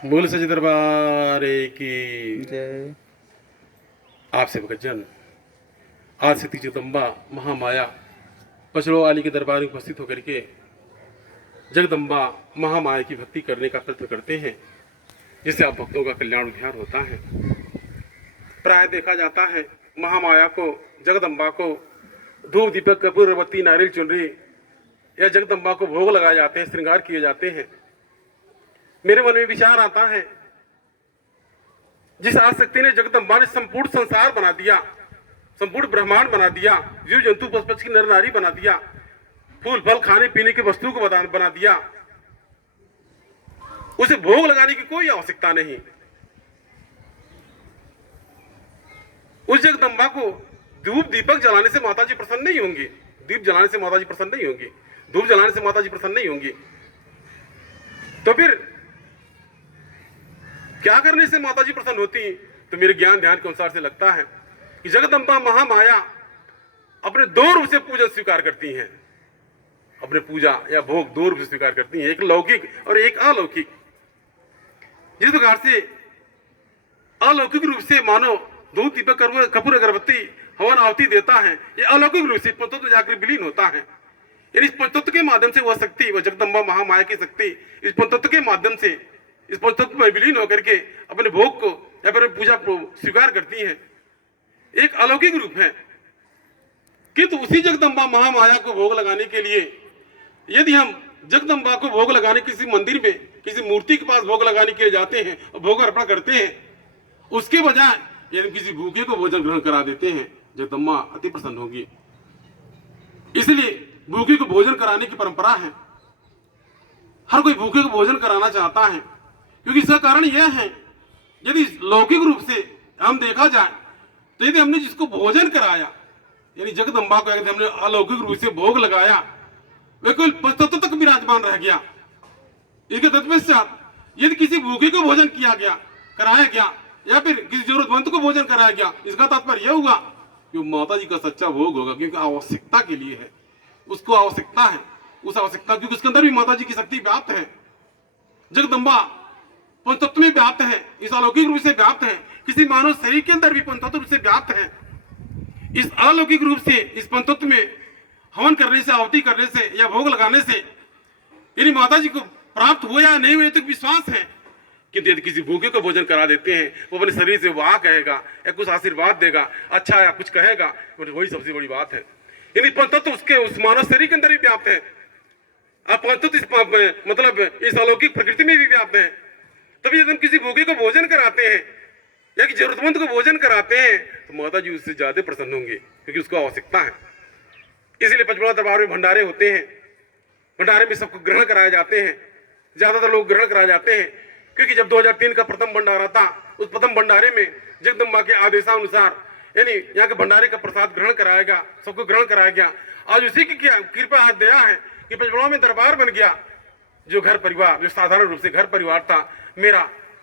बोल सच दरबार की जय। आपसे भगतजन आज शक्ति जगदम्बा महामाया पचड़ों वाली के दरबार में उपस्थित होकर के जगदम्बा महामाया की भक्ति करने का प्रयत्न करते हैं, जिससे आप भक्तों का कल्याण उद्धार होता है। प्राय देखा जाता है महामाया को, जगदम्बा को धूप दीपक कपूर अगरबत्ती नारियल चुनरी या जगदम्बा को भोग लगाए जाते हैं, श्रृंगार किए जाते हैं। मेरे मन में विचार आता है, जिस आसक्ति ने जगदम्बा ने संपूर्ण संसार बना दिया, संपूर्ण ब्रह्मांड बना दिया, जीव जंतु पशु पक्षी नर नारी बना दिया, फूल फल खाने पीने की वस्तु को बना दिया, उसे भोग लगाने की कोई आवश्यकता नहीं। उस जगदम्बा को धूप दीपक जलाने से माताजी प्रसन्न नहीं होंगी, दीप जलाने से माताजी प्रसन्न नहीं होंगी, धूप जलाने से माताजी प्रसन्न नहीं होंगी। तो फिर क्या करने से माताजी प्रसन्न होती? तो मेरे ज्ञान ध्यान के अनुसार से लगता है कि जगदम्बा महामाया अपने दो रूप से पूजन स्वीकार करती हैं, अपने पूजा या भोग दो रूप से स्वीकार करती हैं, एक लौकिक और एक अलौकिक। जिस प्रकार से अलौकिक रूप से मानो धूप दीपक कपूर अगरबत्ती हवन आहुति देता है, ये अलौकिक रूप से पंचतत्व जाकर विलीन होता है। यानी इस पंचतत्व के माध्यम से वह शक्ति, वह जगदम्बा महामाया की शक्ति इस पंचतत्व के माध्यम से, इस पंचतत्व में विलीन होकर के अपने भोग को या फिर पूजा को स्वीकार करती है। एक अलौकिक रूप है। किंतु उसी जगदम्बा महामाया को भोग लगाने के लिए यदि हम जगदम्बा को भोग लगाने किसी मंदिर में, किसी मूर्ति के पास भोग लगाने के लिए जाते हैं और भोग अर्पण करते हैं, उसके बजाय यदि किसी भूखे को भोजन ग्रहण करा देते हैं, जगदम्बा अति प्रसन्न होगी। इसलिए भूखे को भोजन कराने की परंपरा है। हर कोई भूखे को भोजन कराना चाहता है, क्योंकि इसका कारण यह है, यदि लौकिक रूप से हम देखा जाए तो यदि हमने जिसको भोजन कराया, यानी जगदम्बा को यदि हमने अलौकिक रूप से भोग लगाया, वह कोई पंचतत्व तक विराजमान रह गया। इसके तत्पश्चात यदि किसी भूखे को भोजन किया गया, कराया गया, या फिर किसी जरूरतमंद को भोजन कराया गया, इसका तात्पर्य यह हुआ कि माता जी का सच्चा भोग होगा, क्योंकि आवश्यकता के लिए है, उसको आवश्यकता है, उस आवश्यकता, क्योंकि उसके अंदर भी माता जी की शक्ति व्याप्त है। जगदम्बा पंचतत्व में व्याप्त है, इस अलौकिक रूप से व्याप्त है, किसी मानव शरीर के अंदर भी पंचतत्व रूप से व्याप्त है। इस अलौकिक रूप से इस पंचतत्व में हवन करने से, आहुति करने से या भोग लगाने से यदि माता जी को प्राप्त हो या नहीं हुए तो विश्वास है। किंतु यदि किसी भूखे को भोजन करा देते हैं, वो अपने शरीर से वाह कहेगा या कुछ आशीर्वाद देगा, अच्छा या कुछ कहेगा, तो वही सबसे बड़ी बात है। यानी पंचतत्व उसके उस मानव शरीर के अंदर भी व्याप्त है, पंचतत्व मतलब इस अलौकिक प्रकृति में भी व्याप्त है। तभी यदि हम किसी भूखे को भोजन कराते हैं या कि जरूरतमंद को भोजन कराते हैं, तो माता जी उससे ज्यादा प्रसन्न होंगे, क्योंकि उसको आवश्यकता है। इसलिए पचमढ़ा दरबार में भंडारे होते हैं, भंडारे में सबको ग्रहण कराए जाते हैं, ज्यादातर लोग ग्रहण कराए जाते हैं, क्योंकि जब 2003 का प्रथम भंडारा था, उस प्रथम भंडारे में जगदम्बा के आदेशानुसार यानी यहाँ के भंडारे का प्रसाद ग्रहण कराया गया, सबको ग्रहण कराया गया। आज उसी की कृपा हाथ दया है कि पचमढ़ा में दरबार बन गया। जो घर परिवार, जो साधारण रूप से घर परिवार था मेरा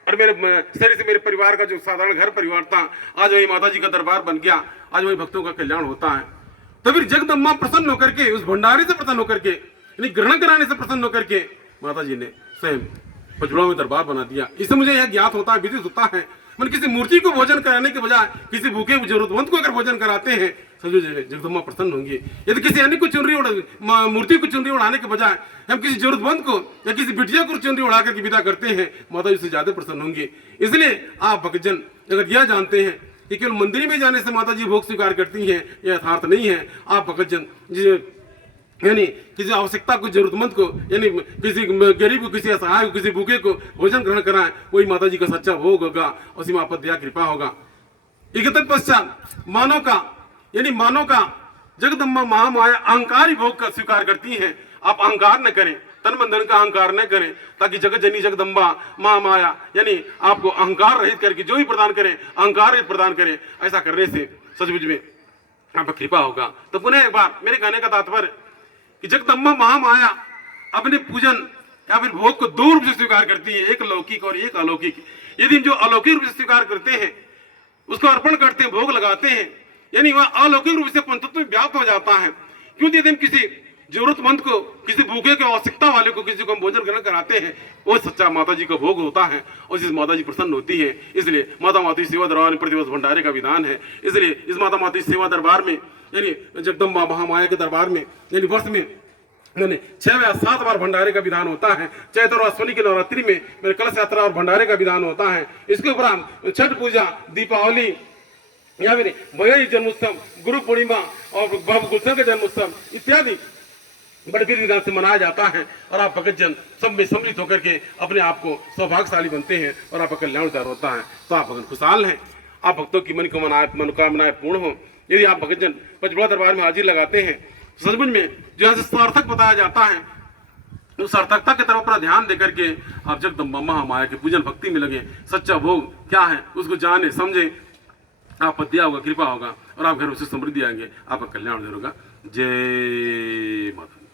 और मेरे शरीर से मेरे परिवार का जो साधारण घर परिवार था, आज वही माता जी का दरबार बन गया, आज वही भक्तों का कल्याण होता है। तो फिर जगदम्बा प्रसन्न होकर के, उस भंडारे से प्रसन्न होकर के, यानी ग्रहण कराने से प्रसन्न होकर के माता जी ने स्वयं पचमढ़ा में दरबार बना दिया। इससे मुझे यह ज्ञात होता है, विदित होता है, मतलब किसी मूर्ति को भोजन कराने के बजाय किसी भूखे जरूरतमंद को अगर भोजन कराते हैं, समझो जगदम्बा प्रसन्न होंगे। यदि किसी अन्य को चुनरी मूर्ति को चुनरी उड़ाने के बजाय हम किसी जरूरतमंद को या किसी बिटिया को चुनरी उड़ा करके विदा करते हैं, माता जी से ज्यादा प्रसन्न होंगे। इसलिए आप भक्तजन अगर यह जानते हैं कि केवल मंदिर में जाने से माता जी भोग स्वीकार करती हैं, यह यथार्थ नहीं है। आप भक्तजन यानी किसी आवश्यकता को, जरूरतमंद को, यानी किसी गरीब को, किसी असहाय को, किसी भूखे को भोजन ग्रहण कराएं, वही माता जी का सच्चा भोग होगा, उसी में आपद दया कृपा होगा। इसके पश्चात मानव का, यानी मानव का जगदम्बा महामाया अहंकारी भोग का स्वीकार करती हैं। आप अहंकार न करें, तन मन धन का अहंकार न करें, ताकि जगत जननी जगदम्बा महामाया यानी आपको अहंकार रहित करके जो भी प्रदान करें, अहंकार रहित प्रदान करें। ऐसा करने से सचमुच में आप कृपा होगा। तो पुनः एक बार मेरे कहने का तात्पर्य कि जगदम्बा महामाया अपने पूजन या फिर भोग को दो रूप से स्वीकार करती है, एक लौकिक और एक अलौकिक। यदि जो अलौकिक रूप से स्वीकार करते हैं, उसको अर्पण करते हैं, भोग लगाते हैं, यानी वह अलौकिक रूप से पंचतत्व में व्याप्त हो जाता है। क्योंकि यदि हम किसी जरूरतमंद को, किसी भूखे को, आवश्यकता वाले को, किसी को हम भोजन ग्रहण कराते हैं, वो सच्चा माता जी का भोग होता है और इस माता जी प्रसन्न होती है। इसलिए माता माता सेवा दरबार में प्रतिवर्ष भंडारे का विधान है। इसलिए इस माता माता सेवा दरबार में यानी जगदम्बा महामाया के दरबार में यानी वर्ष में 6 या 7 बार भंडारे का विधान होता है। चैत्र और अश्विनी की नवरात्रि में मेरे कलश यात्रा और भंडारे का विधान होता है। इसके उपरांत छठ पूजा, दीपावली या फिर भैया जन्मोत्सव, गुरु पूर्णिमा और बाबू गुलशन का जन्मोत्सव इत्यादि बड़े विधि विधान से मनाया जाता है और आप भगत जन सब में सम्मिलित होकर के अपने आप को सौभाग्यशाली बनते हैं और आपका कल्याण उदार होता है। तो आप भगत खुशहाल हैं, आप भक्तों की मनोकामनाएं पूर्ण हो। यदि आप भगत जन पंचबड़ा दरबार में हाजिर लगाते हैं तो सचमुच में जो यहाँ से सार्थक बताया जाता है, उस सार्थकता की तरफ अपना ध्यान देकर के आप जगदम्बा महामाया के पूजन भक्ति में लगे। सच्चा भोग क्या है उसको जाने समझे, आप पर दिया होगा, कृपा होगा और आप घर में सुख समृद्धि आएंगे, आपका कल्याण होगा। जय माता।